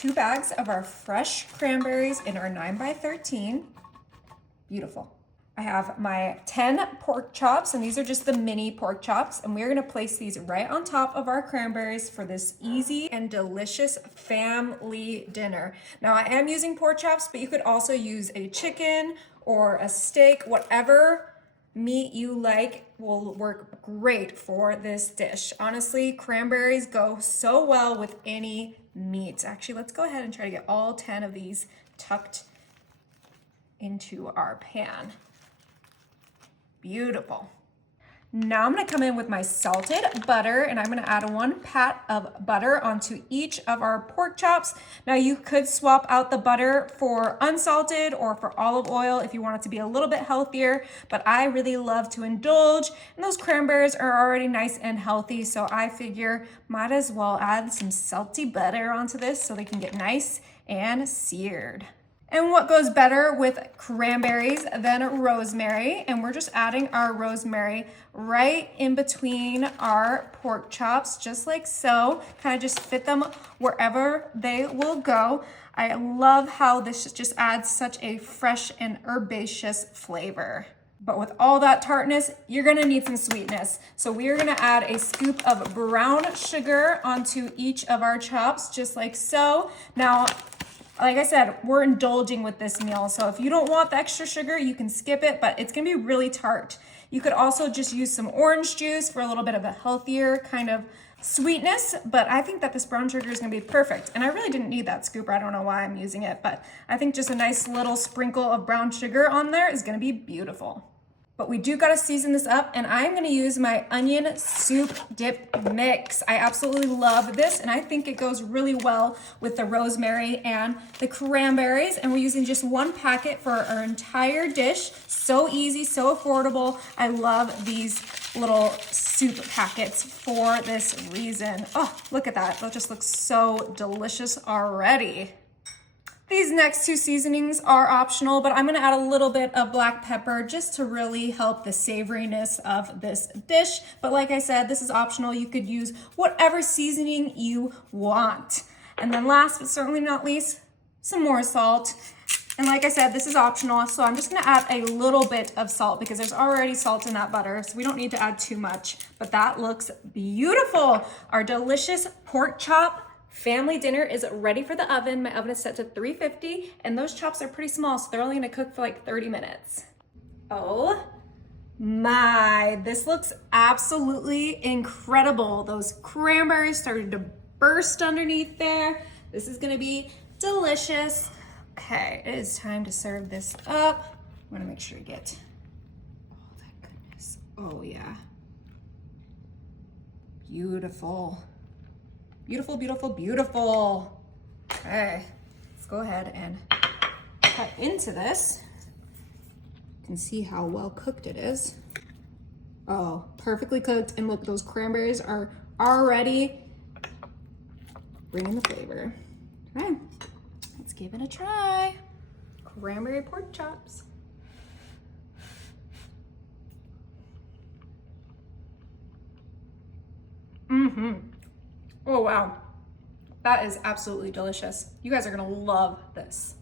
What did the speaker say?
2 bags of our fresh cranberries in our 9x13. Beautiful. I have my 10 pork chops, and these are just the mini pork chops, and we're gonna place these right on top of our cranberries for this easy and delicious family dinner. Now, I am using pork chops, but you could also use a chicken or a steak. Whatever meat you like will work great for this dish. Honestly, cranberries go so well with any meat. Actually, let's go ahead and try to get all 10 of these tucked into our pan. Beautiful. Now I'm gonna come in with my salted butter, and I'm gonna add 1 pat of butter onto each of our pork chops. Now you could swap out the butter for unsalted or for olive oil if you want it to be a little bit healthier, but I really love to indulge, and those cranberries are already nice and healthy, so I figure might as well add some salty butter onto this so they can get nice and seared. And what goes better with cranberries than rosemary? And we're just adding our rosemary right in between our pork chops, just like so. Kind of just fit them wherever they will go. I love how this just adds such a fresh and herbaceous flavor. But with all that tartness, you're gonna need some sweetness. So we are gonna add a scoop of brown sugar onto each of our chops, just like so. Now, like I said, we're indulging with this meal. So if you don't want the extra sugar, you can skip it, but it's gonna be really tart. You could also just use some orange juice for a little bit of a healthier kind of sweetness, but I think that this brown sugar is gonna be perfect. And I really didn't need that scooper. I don't know why I'm using it, but I think just a nice little sprinkle of brown sugar on there is gonna be beautiful. But we do gotta season this up, and I'm gonna use my onion soup dip mix. I absolutely love this, and I think it goes really well with the rosemary and the cranberries, and we're using just 1 packet for our entire dish. So easy, so affordable. I love these little soup packets for this reason. Oh, look at that. That just looks so delicious already. These next 2 seasonings are optional, but I'm gonna add a little bit of black pepper just to really help the savoriness of this dish. But like I said, this is optional. You could use whatever seasoning you want. And then last but certainly not least, some more salt. And like I said, this is optional, so I'm just gonna add a little bit of salt because there's already salt in that butter, so we don't need to add too much. But that looks beautiful. Our delicious pork chop family dinner is ready for the oven. My oven is set to 350, and those chops are pretty small, so they're only gonna cook for like 30 minutes. Oh my, this looks absolutely incredible. Those cranberries started to burst underneath there. This is gonna be delicious. Okay, it is time to serve this up. I'm gonna make sure you get all that goodness. Oh yeah. Beautiful. Beautiful, beautiful, beautiful. Okay, let's go ahead and cut into this. You can see how well cooked it is. Oh, perfectly cooked. And look, those cranberries are already bringing the flavor. Okay, let's give it a try. Cranberry pork chops. Oh wow, that is absolutely delicious. You guys are gonna love this.